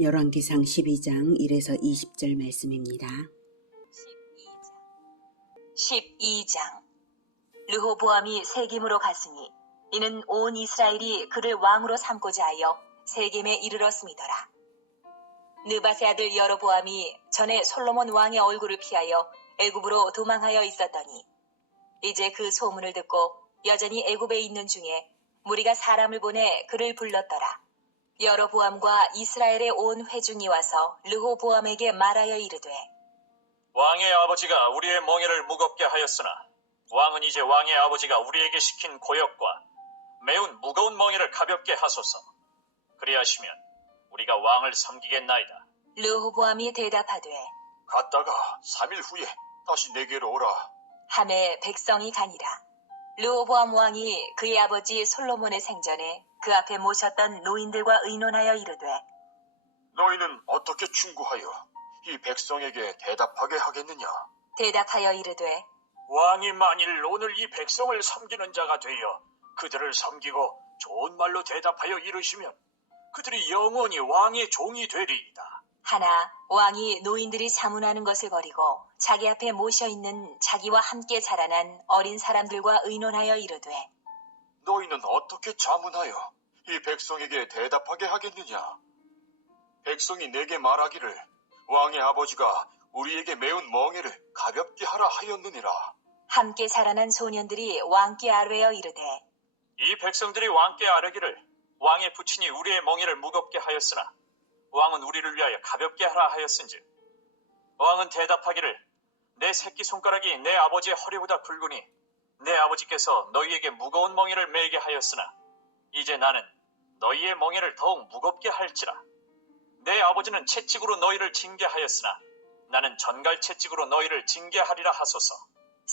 열왕기상 12장 1에서 20절 말씀입니다. 12장 르호보암이 세겜으로 갔으니 이는 온 이스라엘이 그를 왕으로 삼고자 하여 세겜에 이르렀음이더라. 느밧의 아들 여로보암이 전에 솔로몬 왕의 얼굴을 피하여 애굽으로 도망하여 있었더니 이제 그 소문을 듣고 여전히 애굽에 있는 중에 무리가 사람을 보내 그를 불렀더라. 여로보암과 이스라엘의 온 회중이 와서 르호보암에게 말하여 이르되 왕의 아버지가 우리의 멍에를 무겁게 하였으나 왕은 이제 왕의 아버지가 우리에게 시킨 고역과 매운 무거운 멍에를 가볍게 하소서. 그리하시면 우리가 왕을 섬기겠나이다. 르호보암이 대답하되 갔다가 3일 후에 다시 내게로 오라. 하매 백성이 가니라. 르호보암 왕이 그의 아버지 솔로몬의 생전에 그 앞에 모셨던 노인들과 의논하여 이르되 너희는 어떻게 충고하여 이 백성에게 대답하게 하겠느냐? 대답하여 이르되 왕이 만일 오늘 이 백성을 섬기는 자가 되어 그들을 섬기고 좋은 말로 대답하여 이르시면 그들이 영원히 왕의 종이 되리이다. 하나 왕이 노인들이 자문하는 것을 버리고 자기 앞에 모셔 있는 자기와 함께 자라난 어린 사람들과 의논하여 이르되 너희는 어떻게 자문하여 이 백성에게 대답하게 하겠느냐? 백성이 내게 말하기를 왕의 아버지가 우리에게 매운 멍에를 가볍게 하라 하였느니라. 함께 자라난 소년들이 왕께 아뢰어 이르되 이 백성들이 왕께 아뢰기를 왕의 부친이 우리의 멍에를 무겁게 하였으나 왕은 우리를 위하여 가볍게 하라 하였은즉 왕은 대답하기를 내 새끼손가락이 내 아버지의 허리보다 굵으니 내 아버지께서 너희에게 무거운 멍에를 메게 하였으나 이제 나는 너희의 멍에를 더욱 무겁게 할지라. 내 아버지는 채찍으로 너희를 징계하였으나 나는 전갈 채찍으로 너희를 징계하리라 하소서.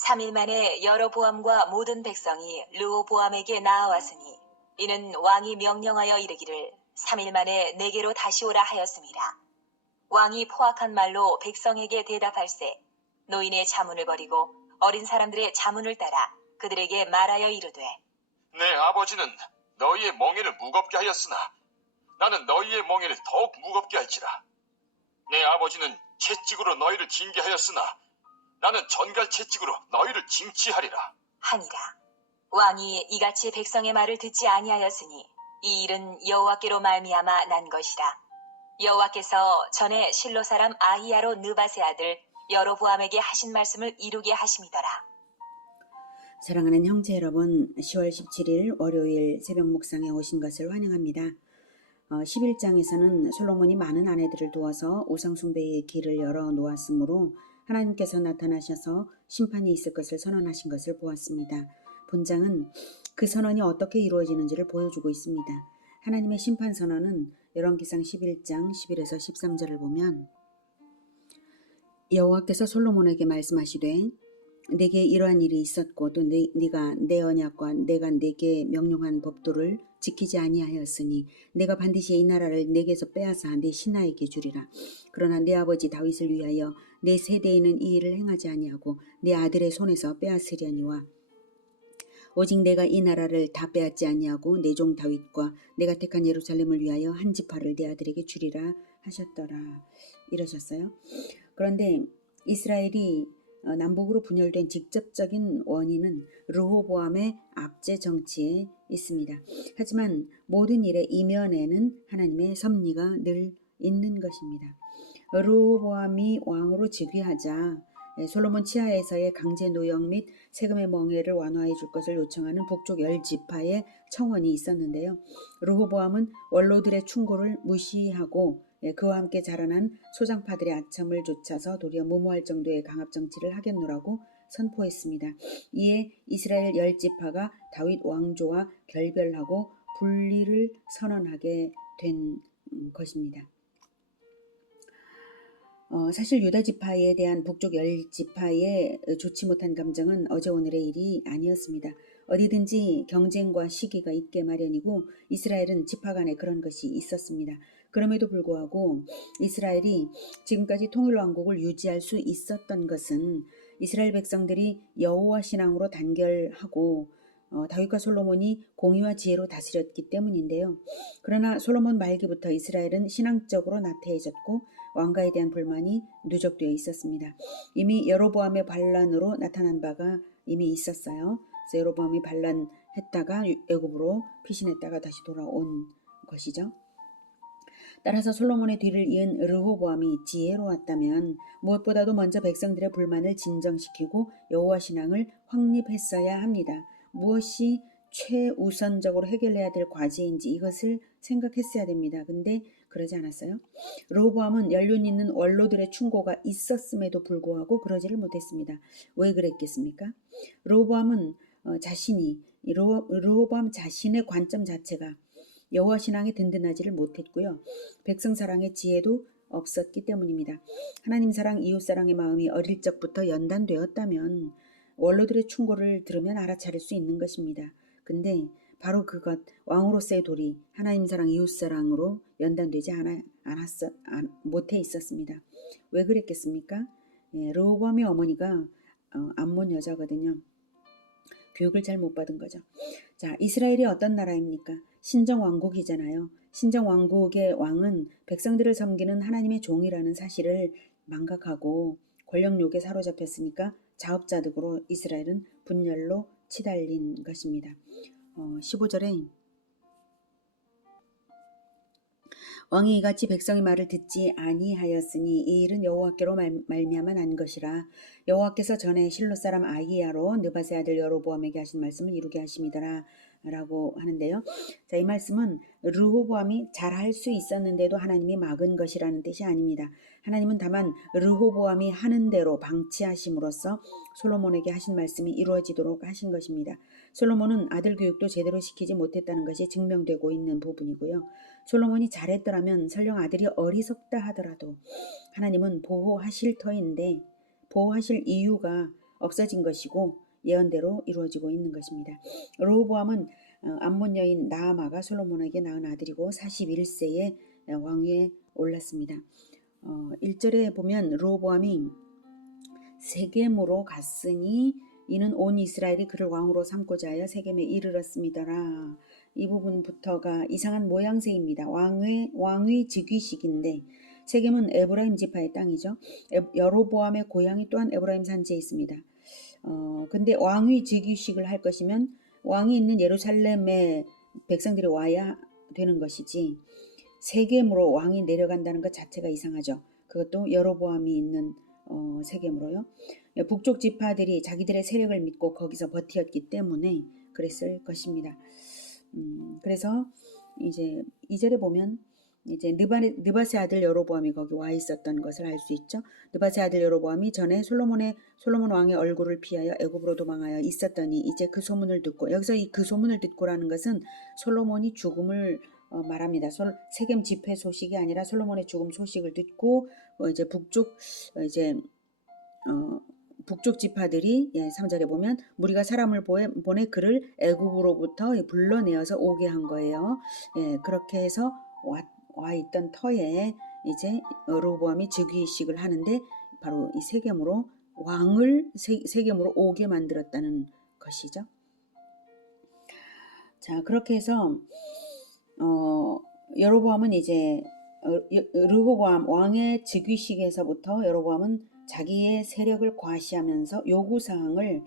3일 만에 여로보암과 모든 백성이 르호보암에게 나아왔으니 이는 왕이 명령하여 이르기를 3일 만에 내게로 다시 오라 하였음이라. 왕이 포악한 말로 백성에게 대답할세 노인의 자문을 버리고 어린 사람들의 자문을 따라 그들에게 말하여 이르되 내 아버지는 너희의 멍에를 무겁게 하였으나 나는 너희의 멍에를 더욱 무겁게 할지라. 내 아버지는 채찍으로 너희를 징계하였으나 나는 전갈 채찍으로 너희를 징치하리라. 하니라. 왕이 이같이 백성의 말을 듣지 아니하였으니 이 일은 여호와께로 말미암아 난 것이라. 여호와께서 전에 실로 사람 아히야로 느밧의 아들 여로보암에게 하신 말씀을 이루게 하심이더라. 사랑하는 형제 여러분, 10월 17일 월요일 새벽 묵상에 오신 것을 환영합니다. 11장에서는 솔로몬이 많은 아내들을 두어서 우상숭배의 길을 열어 놓았으므로 하나님께서 나타나셔서 심판이 있을 것을 선언하신 것을 보았습니다. 본장은 그 선언이 어떻게 이루어지는지를 보여주고 있습니다. 하나님의 심판 선언은 열왕기상 11장 11에서 13절을 보면 여호와께서 솔로몬에게 말씀하시되 내게 이러한 일이 있었고 또 네가 내 언약과 내가 네게 명령한 법도를 지키지 아니하였으니 내가 반드시 이 나라를 네게서 빼앗아 네 신하에게 주리라. 그러나 내 아버지 다윗을 위하여 내 세대에는 이 일을 행하지 아니하고 내 아들의 손에서 빼앗으려니와 오직 내가 이 나라를 다 빼앗지 아니하고 내 종 다윗과 내가 택한 예루살렘을 위하여 한 지파를 내 아들에게 주리라 하셨더라. 이러셨어요. 그런데 이스라엘이 남북으로 분열된 직접적인 원인은 르호보암의 압제 정치에 있습니다. 하지만 모든 일의 이면에는 하나님의 섭리가 늘 있는 것입니다. 르호보암이 왕으로 즉위하자 솔로몬 치하에서의 강제 노역 및 세금의 멍해를 완화해 줄 것을 요청하는 북쪽 10지파의 청원이 있었는데요. 르호보암은 원로들의 충고를 무시하고 그와 함께 자라난 소장파들의 아첨을 좇아서 도리어 무모할 정도의 강압 정치를 하겠노라고 선포했습니다. 이에 이스라엘 10지파가 다윗 왕조와 결별하고 분리를 선언하게 된 것입니다. 사실 유다 지파에 대한 북쪽 10지파의 좋지 못한 감정은 어제 오늘의 일이 아니었습니다. 어디든지 경쟁과 시기가 있게 마련이고 이스라엘은 지파 간에 그런 것이 있었습니다. 그럼에도 불구하고 이스라엘이 지금까지 통일왕국을 유지할 수 있었던 것은 이스라엘 백성들이 여호와 신앙으로 단결하고 다윗과 솔로몬이 공의와 지혜로 다스렸기 때문인데요. 그러나 솔로몬 말기부터 이스라엘은 신앙적으로 나태해졌고 왕가에 대한 불만이 누적되어 있었습니다. 이미 여로보암의 반란으로 나타난 바가 이미 있었어요. 그래서 여로보암이 반란했다가 애굽으로 피신했다가 다시 돌아온 것이죠. 따라서 솔로몬의 뒤를 이은 르호보암이 지혜로웠다면 무엇보다도 먼저 백성들의 불만을 진정시키고 여호와 신앙을 확립했어야 합니다. 무엇이 최우선적으로 해결해야 될 과제인지 이것을 생각했어야 됩니다. 근데 그러지 않았어요. 르호보암은 연륜 있는 원로들의 충고가 있었음에도 불구하고 그러지를 못했습니다. 왜 그랬겠습니까? 르호보암은 르호보암 자신의 관점 자체가 여호와 신앙에 든든하지를 못했고요. 백성 사랑의 지혜도 없었기 때문입니다. 하나님 사랑, 이웃 사랑의 마음이 어릴 적부터 연단되었다면 원로들의 충고를 들으면 알아차릴 수 있는 것입니다. 근데 바로 그것, 왕으로서의 도리, 하나님 사랑, 이웃 사랑으로 연단되지 못해 있었습니다. 왜 그랬겠습니까? 르호보암의 어머니가 암몬 여자거든요. 교육을 잘 못 받은 거죠. 자, 이스라엘이 어떤 나라입니까? 신정왕국이잖아요. 신정왕국의 왕은 백성들을 섬기는 하나님의 종이라는 사실을 망각하고 권력욕에 사로잡혔으니까 자업자득으로 이스라엘은 분열로 치달린 것입니다. 15절에 왕이 이같이 백성의 말을 듣지 아니하였으니 이 일은 여호와께로 말미암아 난 것이라. 여호와께서 전에 실로 사람 아히야로 느밧의 아들 여로보암에게 하신 말씀을 이루게 하심이더라 라고 하는데요. 자, 이 말씀은 르호보암이 잘할 수 있었는데도 하나님이 막은 것이라는 뜻이 아닙니다. 하나님은 다만 르호보암이 하는 대로 방치하심으로써 솔로몬에게 하신 말씀이 이루어지도록 하신 것입니다. 솔로몬은 아들 교육도 제대로 시키지 못했다는 것이 증명되고 있는 부분이고요. 솔로몬이 잘했더라면 설령 아들이 어리석다 하더라도 하나님은 보호하실 터인데 보호하실 이유가 없어진 것이고 예언대로 이루어지고 있는 것입니다. 르호보암은 암몬 여인 나아마가 솔로몬에게 낳은 아들이고 41세에 왕위에 올랐습니다. 1절에 보면 르호보암이 세겜으로 갔으니 이는 온 이스라엘이 그를 왕으로 삼고자 하여 세겜에 이르렀습니다라. 이 부분부터가 이상한 모양새입니다. 왕의 즉위식인데 세겜은 에브라임 지파의 땅이죠. 여로보암의 고향이 또한 에브라임 산지에 있습니다. 근데 왕의 즉위식을 할 것이면 왕이 있는 예루살렘에 백성들이 와야 되는 것이지 세겜으로 왕이 내려간다는 것 자체가 이상하죠. 그것도 여로보암이 있는 세겜으로요. 북쪽 지파들이 자기들의 세력을 믿고 거기서 버티었기 때문에 그랬을 것입니다. 그래서 이제 2절에 보면 이제 느밧의 아들 여로보암이 거기 와 있었던 것을 알 수 있죠. 느밧의 아들 여로보암이 전에 솔로몬 왕의 얼굴을 피하여 애굽으로 도망하여 있었더니 이제 그 소문을 듣고, 여기서 이 그 소문을 듣고라는 것은 솔로몬이 죽음을 말합니다. 세겜 집회 소식이 아니라 솔로몬의 죽음 소식을 듣고 이제 북쪽 지파들이 3절에 보면 무리가 사람을 보내 그를 애굽으로부터 불러내어서 오게 한 거예요. 그렇게 해서 와 있던 터에 이제 르호보암이 즉위식을 하는데 바로 이 세겜으로 왕을 세겜으로 오게 만들었다는 것이죠. 자, 그렇게 해서 여로보암은 이제 르호보암 왕의 즉위식에서부터 여로보암은 자기의 세력을 과시하면서 요구사항을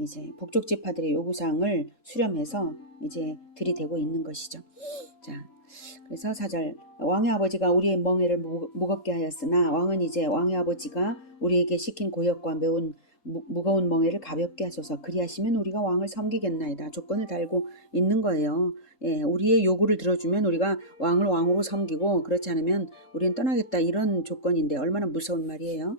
이제 북쪽 지파들의 요구사항을 수렴해서 이제 들이대고 있는 것이죠. 자, 그래서 4절 왕의 아버지가 우리의 멍에를 무겁게 하였으나 왕은 이제 왕의 아버지가 우리에게 시킨 고역과 매운 무거운 멍에를 가볍게 하소서. 그리하시면 우리가 왕을 섬기겠나이다. 조건을 달고 있는 거예요. 우리의 요구를 들어주면 우리가 왕을 왕으로 섬기고 그렇지 않으면 우리는 떠나겠다. 이런 조건인데 얼마나 무서운 말이에요.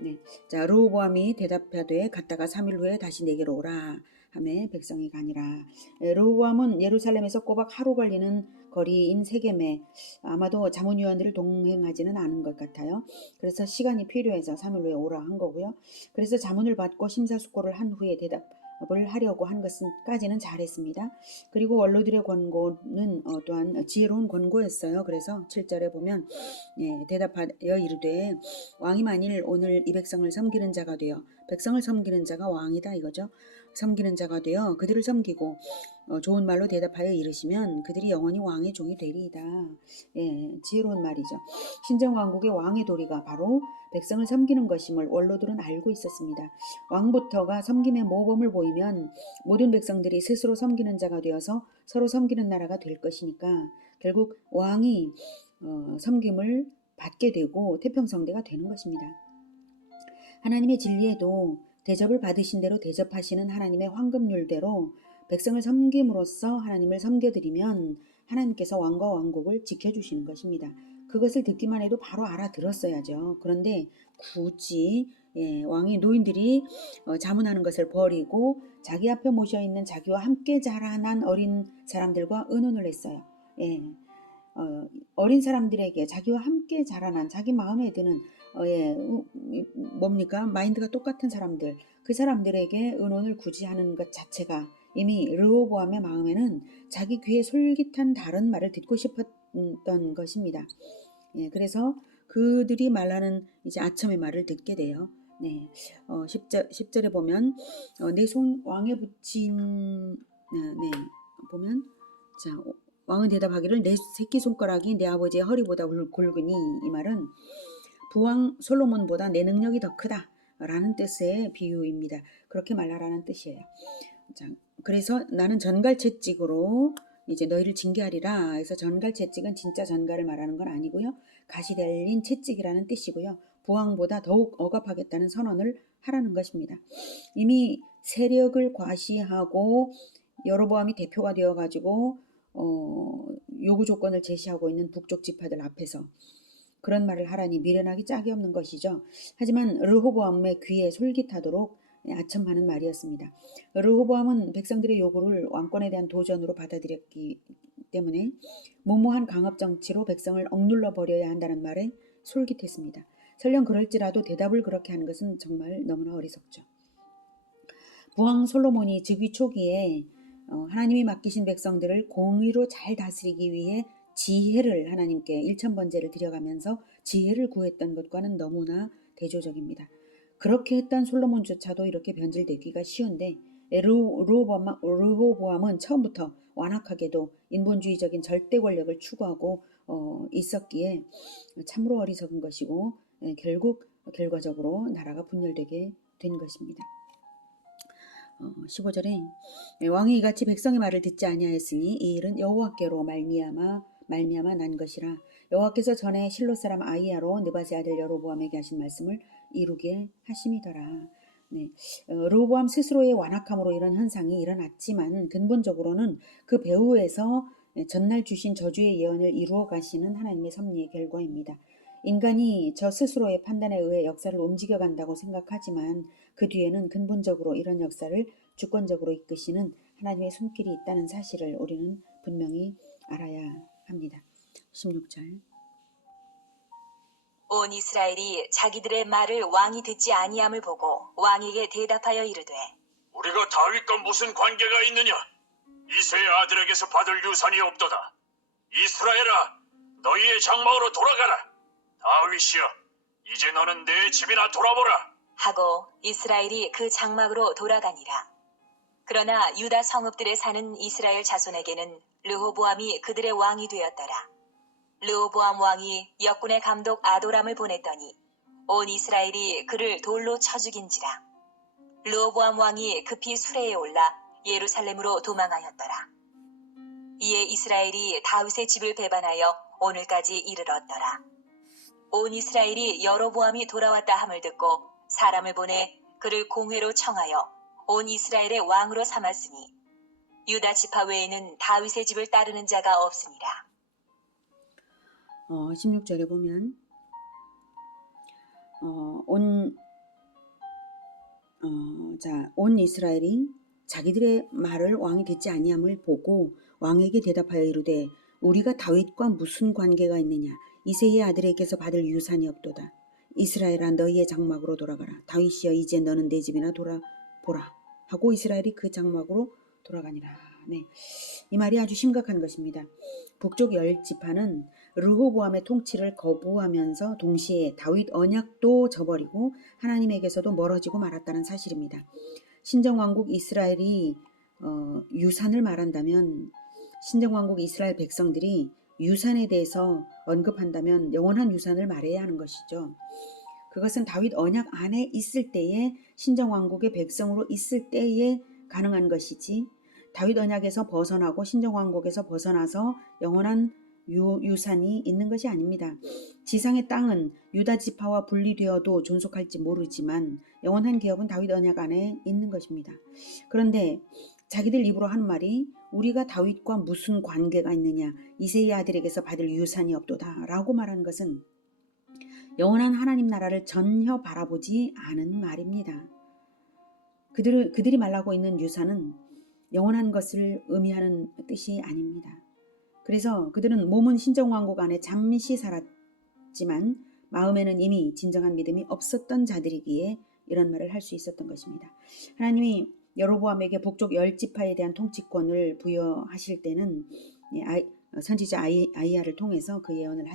네. 자, 르호보암이 대답하되 갔다가 3일 후에 다시 내게로 오라 하매 백성이 가니라. 르호보암은 예루살렘에서 꼬박 하루 걸리는 거리인 세겜에 아마도 자문위원들을 동행하지는 않은 것 같아요. 그래서 시간이 필요해서 3일 후에 오라 한 거고요. 그래서 자문을 받고 심사숙고를 한 후에 대답을 하려고 한 것까지는 잘했습니다. 그리고 원로들의 권고는 또한 지혜로운 권고였어요. 그래서 7절에 보면 대답하여 이르되 왕이 만일 오늘 이 백성을 섬기는 자가 되어 백성을 섬기는 자가 왕이다 이거죠. 섬기는 자가 되어 그들을 섬기고 좋은 말로 대답하여 이르시면 그들이 영원히 왕의 종이 되리이다. 예, 지혜로운 말이죠. 신정왕국의 왕의 도리가 바로 백성을 섬기는 것임을 원로들은 알고 있었습니다. 왕부터가 섬김의 모범을 보이면 모든 백성들이 스스로 섬기는 자가 되어서 서로 섬기는 나라가 될 것이니까 결국 왕이 섬김을 받게 되고 태평성대가 되는 것입니다. 하나님의 진리에도 대접을 받으신 대로 대접하시는 하나님의 황금률대로 백성을 섬김으로써 하나님을 섬겨드리면 하나님께서 왕과 왕국을 지켜주시는 것입니다. 그것을 듣기만 해도 바로 알아들었어야죠. 그런데 굳이 왕의 노인들이 자문하는 것을 버리고 자기 앞에 모셔있는 자기와 함께 자라난 어린 사람들과 의논을 했어요. 어린 사람들에게 자기와 함께 자라난 자기 마음에 드는 뭡니까? 마인드가 똑같은 사람들, 그 사람들에게 의논을 굳이 하는 것 자체가 이미 르호보암의 마음에는 자기 귀에 솔깃한 다른 말을 듣고 싶었던 것입니다. 그래서 그들이 말하는 이제 아첨의 말을 듣게 돼요. 10절에 보면 내 손 왕에 붙인 보면 자 왕은 대답하기를 내 새끼손가락이 내 아버지의 허리보다 굵으니 이 말은 부왕 솔로몬보다 내 능력이 더 크다 라는 뜻의 비유입니다. 그렇게 말하라는 뜻이에요. 자, 그래서 나는 전갈채찍으로 이제 너희를 징계하리라. 그래서 전갈채찍은 진짜 전갈을 말하는 건 아니고요. 가시 달린 채찍이라는 뜻이고요. 부왕보다 더욱 억압하겠다는 선언을 하라는 것입니다. 이미 세력을 과시하고 여로보암이 대표가 되어가지고 요구 조건을 제시하고 있는 북쪽 지파들 앞에서 그런 말을 하라니 미련하기 짝이 없는 것이죠. 하지만 르호보암의 귀에 솔깃하도록 아첨하는 말이었습니다. 르호보암은 백성들의 요구를 왕권에 대한 도전으로 받아들였기 때문에 무모한 강압 정치로 백성을 억눌러 버려야 한다는 말에 솔깃했습니다. 설령 그럴지라도 대답을 그렇게 하는 것은 정말 너무나 어리석죠. 부왕 솔로몬이 즉위 초기에 하나님이 맡기신 백성들을 공의로 잘 다스리기 위해 지혜를 하나님께 일천번제를 드려가면서 지혜를 구했던 것과는 너무나 대조적입니다. 그렇게 했던 솔로몬조차도 이렇게 변질되기가 쉬운데 르호보암은 처음부터 완악하게도 인본주의적인 절대 권력을 추구하고 있었기에 참으로 어리석은 것이고 결과적으로 나라가 분열되게 된 것입니다. 15절에 왕이 이같이 백성의 말을 듣지 아니하였으니 이 일은 여호와께로 말미암아 난 것이라. 여호와께서 전에 실로 사람 아히야로 느밧의 아들 여로보암에게 하신 말씀을 이루게 하심이더라. 르호보암 스스로의 완악함으로 이런 현상이 일어났지만 근본적으로는 그 배후에서 전날 주신 저주의 예언을 이루어 가시는 하나님의 섭리의 결과입니다. 인간이 저 스스로의 판단에 의해 역사를 움직여간다고 생각하지만 그 뒤에는 근본적으로 이런 역사를 주권적으로 이끄시는 하나님의 손길이 있다는 사실을 우리는 분명히 알아야 합니다. 16절 온 이스라엘이 자기들의 말을 왕이 듣지 아니함을 보고 왕에게 대답하여 이르되 우리가 다윗과 무슨 관계가 있느냐? 이새의 아들에게서 받을 유산이 없도다. 이스라엘아, 너희의 장막으로 돌아가라. 다윗이여, 이제 너는 내 집이나 돌아보라. 하고 이스라엘이 그 장막으로 돌아가니라. 그러나 유다 성읍들에 사는 이스라엘 자손에게는 르호보암이 그들의 왕이 되었더라. 르호보암 왕이 역군의 감독 아도람을 보냈더니 온 이스라엘이 그를 돌로 쳐 죽인지라. 르호보암 왕이 급히 수레에 올라 예루살렘으로 도망하였더라. 이에 이스라엘이 다윗의 집을 배반하여 오늘까지 이르렀더라. 온 이스라엘이 여로보암이 돌아왔다 함을 듣고 사람을 보내 그를 공회로 청하여 온 이스라엘의 왕으로 삼았으니 유다 지파 외에는 다윗의 집을 따르는 자가 없으니라. 16절에 보면 온 이스라엘이 자기들의 말을 왕이 듣지 아니함을 보고 왕에게 대답하여 이르되 우리가 다윗과 무슨 관계가 있느냐? 이새의 아들에게서 받을 유산이 없도다. 이스라엘아 너희의 장막으로 돌아가라. 다윗이여 이제 너는 내 집이나 돌아보라. 하고 이스라엘이 그 장막으로 돌아가니라. 이 말이 아주 심각한 것입니다. 북쪽 10지파는 르호보암의 통치를 거부하면서 동시에 다윗 언약도 저버리고 하나님에게서도 멀어지고 말았다는 사실입니다. 신정왕국 이스라엘이 유산을 말한다면, 신정왕국 이스라엘 백성들이 유산에 대해서 언급한다면 영원한 유산을 말해야 하는 것이죠. 그것은 다윗 언약 안에 있을 때에, 신정왕국의 백성으로 있을 때에 가능한 것이지, 다윗 언약에서 벗어나고 신정왕국에서 벗어나서 영원한 유산이 있는 것이 아닙니다. 지상의 땅은 유다 지파와 분리되어도 존속할지 모르지만 영원한 기업은 다윗 언약 안에 있는 것입니다. 그런데 자기들 입으로 하는 말이 우리가 다윗과 무슨 관계가 있느냐, 이새의 아들에게서 받을 유산이 없도다 라고 말하는 것은 영원한 하나님 나라를 전혀 바라보지 않은 말입니다. 그들이 말하고 있는 유산은 영원한 것을 의미하는 뜻이 아닙니다. 그래서 그들은 몸은 신정왕국 안에 잠시 살았지만 마음에는 이미 진정한 믿음이 없었던 자들이기에 이런 말을 할 수 있었던 것입니다. 하나님이 여로보암에게 북쪽 10지파에 대한 통치권을 부여하실 때는 선지자 아이야를 통해서 그 예언을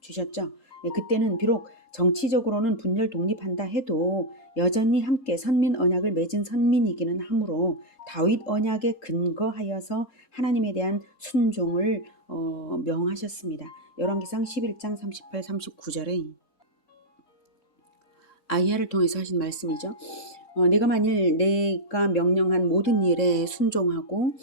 주셨죠. 그때는 비록 정치적으로는 분열 독립한다 해도 여전히 함께 선민 언약을 맺은 선민이기는 하므로 다윗 언약에 근거하여서 하나님에 대한 순종을 명하셨습니다. 열왕기상 11장 38, 39절에 아이야를 통해서 하신 말씀이죠. 내가 만일 내가 명령한 모든 일에 순종하고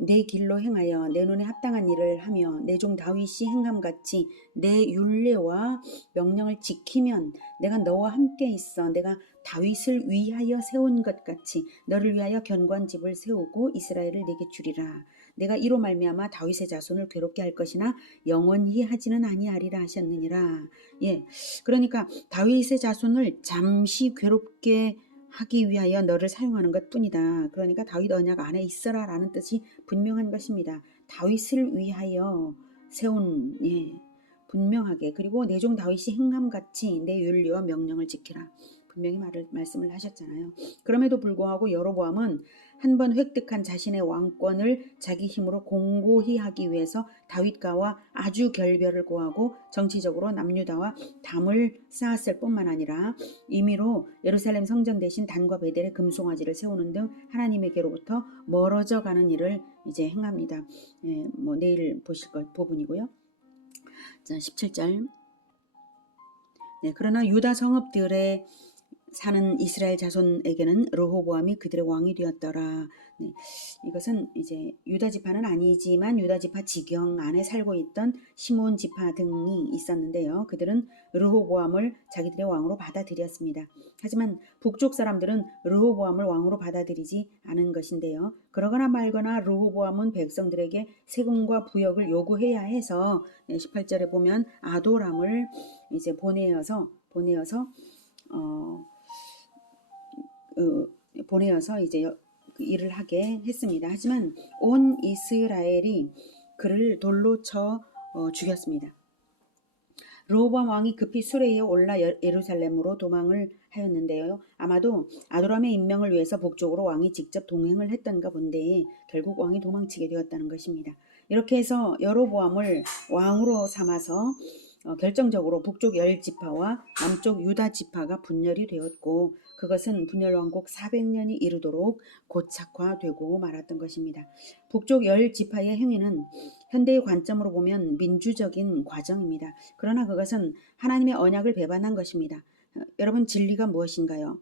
내 길로 행하여 내 눈에 합당한 일을 하며 내 종 다윗이 행함같이 내 율례와 명령을 지키면 내가 너와 함께 있어 내가 다윗을 위하여 세운 것 같이 너를 위하여 견고한 집을 세우고 이스라엘을 내게 주리라. 내가 이로 말미암아 다윗의 자손을 괴롭게 할 것이나 영원히 하지는 아니하리라 하셨느니라. 그러니까 다윗의 자손을 잠시 괴롭게 하기 위하여 너를 사용하는 것뿐이다. 그러니까 다윗 언약 안에 있어라 라는 뜻이 분명한 것입니다. 다윗을 위하여 세운, 분명하게. 그리고 내 종 다윗이 행함같이 내 윤리와 명령을 지키라. 분명히 말씀을 하셨잖아요. 그럼에도 불구하고 여로보암은 한 번 획득한 자신의 왕권을 자기 힘으로 공고히 하기 위해서 다윗과와 아주 결별을 고하고 정치적으로 남유다와 담을 쌓았을 뿐만 아니라 임의로 예루살렘 성전 대신 단과 베델에 금송아지를 세우는 등 하나님에게로부터 멀어져 가는 일을 이제 행합니다. 내일 보실 부분이고요. 자, 17절. 그러나 유다 성읍들의 사는 이스라엘 자손에게는 르호보암이 그들의 왕이 되었더라. 이것은 이제 유다 지파는 아니지만 유다 지파 지경 안에 살고 있던 시므온 지파 등이 있었는데요. 그들은 르호보암을 자기들의 왕으로 받아들였습니다. 하지만 북쪽 사람들은 르호보암을 왕으로 받아들이지 않은 것인데요. 그러거나 말거나 르호보암은 백성들에게 세금과 부역을 요구해야 해서 18절에 보면 아도람을 이제 보내어서 이제 일을 하게 했습니다. 하지만 온 이스라엘이 그를 돌로 쳐 죽였습니다. 르호보암 왕이 급히 수레에 올라 예루살렘으로 도망을 하였는데요. 아마도 아도람의 임명을 위해서 북쪽으로 왕이 직접 동행을 했던가 본데 결국 왕이 도망치게 되었다는 것입니다. 이렇게 해서 여로보암을 왕으로 삼아서 결정적으로 북쪽 10지파와 남쪽 유다 지파가 분열이 되었고 그것은 분열왕국 400년이 이르도록 고착화되고 말았던 것입니다. 북쪽 10지파의 행위는 현대의 관점으로 보면 민주적인 과정입니다. 그러나 그것은 하나님의 언약을 배반한 것입니다. 여러분, 진리가 무엇인가요?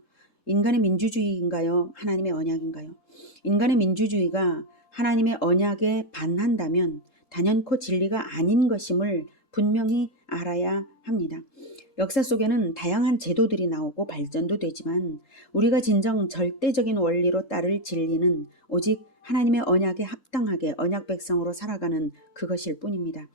인간의 민주주의인가요? 하나님의 언약인가요? 인간의 민주주의가 하나님의 언약에 반한다면 단연코 진리가 아닌 것임을 분명히 알아야 합니다. 역사 속에는 다양한 제도들이 나오고 발전도 되지만 우리가 진정 절대적인 원리로 따를 진리는 오직 하나님의 언약에 합당하게 언약 백성으로 살아가는 그것일 뿐입니다.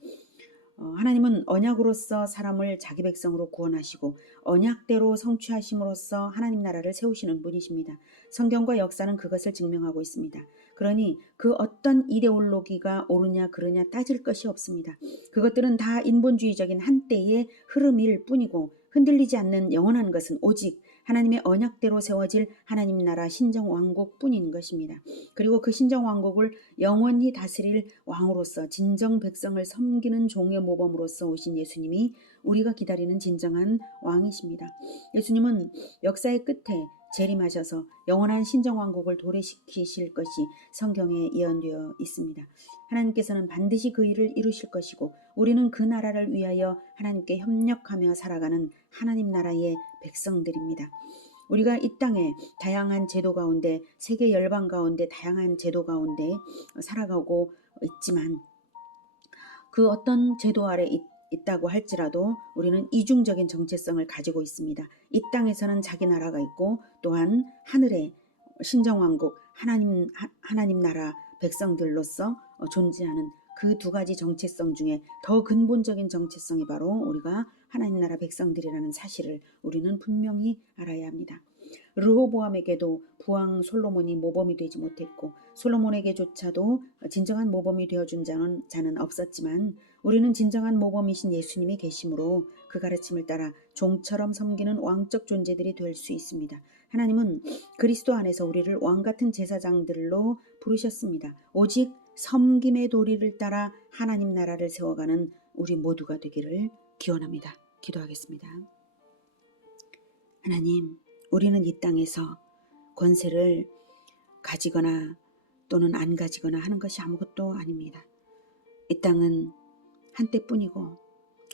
하나님은 언약으로서 사람을 자기 백성으로 구원하시고 언약대로 성취하심으로써 하나님 나라를 세우시는 분이십니다. 성경과 역사는 그것을 증명하고 있습니다. 그러니 그 어떤 이데올로기가 옳으냐 그르냐 따질 것이 없습니다. 그것들은 다 인본주의적인 한때의 흐름일 뿐이고 흔들리지 않는 영원한 것은 오직 하나님의 언약대로 세워질 하나님 나라 신정왕국 뿐인 것입니다. 그리고 그 신정왕국을 영원히 다스릴 왕으로서 진정 백성을 섬기는 종의 모범으로서 오신 예수님이 우리가 기다리는 진정한 왕이십니다. 예수님은 역사의 끝에 재림하셔서 영원한 신정왕국을 도래시키실 것이 성경에 예언되어 있습니다. 하나님께서는 반드시 그 일을 이루실 것이고 우리는 그 나라를 위하여 하나님께 협력하며 살아가는 하나님 나라의 백성들입니다. 우리가 이 땅에 다양한 제도 가운데 세계 열방 가운데 다양한 제도 가운데 살아가고 있지만 그 어떤 제도 아래 있다고 할지라도 우리는 이중적인 정체성을 가지고 있습니다. 이 땅에서는 자기 나라가 있고 또한 하늘의 신정왕국 하나님 나라 백성들로서 존재하는 그 두 가지 정체성 중에 더 근본적인 정체성이 바로 우리가 하나님 나라 백성들이라는 사실을 우리는 분명히 알아야 합니다. 르호보암에게도 부왕 솔로몬이 모범이 되지 못했고 솔로몬에게조차도 진정한 모범이 되어준 자는 없었지만 우리는 진정한 모범이신 예수님이 계심으로 그 가르침을 따라 종처럼 섬기는 왕적 존재들이 될 수 있습니다. 하나님은 그리스도 안에서 우리를 왕같은 제사장들로 부르셨습니다. 오직 섬김의 도리를 따라 하나님 나라를 세워가는 우리 모두가 되기를 기원합니다. 기도하겠습니다. 하나님, 우리는 이 땅에서 권세를 가지거나 또는 안 가지거나 하는 것이 아무것도 아닙니다. 이 땅은 한때뿐이고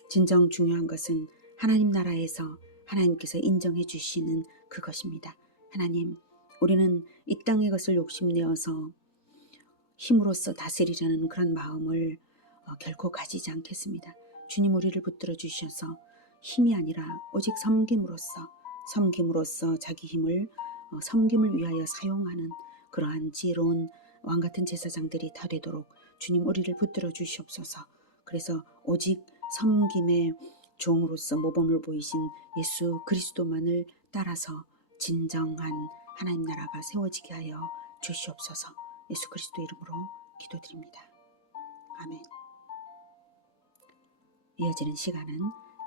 진정 중요한 것은 하나님 나라에서 하나님께서 인정해 주시는 그것입니다. 하나님, 우리는 이 땅의 것을 욕심내어서 힘으로써 다스리려는 그런 마음을 결코 가지지 않겠습니다. 주님, 우리를 붙들어 주셔서 힘이 아니라 오직 섬김으로써 자기 힘을 섬김을 위하여 사용하는 그러한 지혜로운 왕같은 제사장들이 다 되도록 주님, 우리를 붙들어 주시옵소서. 그래서 오직 섬김의 종으로서 모범을 보이신 예수 그리스도만을 따라서 진정한 하나님 나라가 세워지게 하여 주시옵소서. 예수 그리스도 이름으로 기도드립니다. 아멘. 이어지는 시간은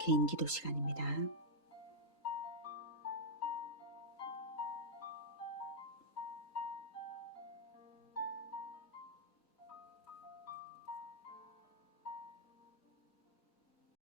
개인 기도 시간입니다.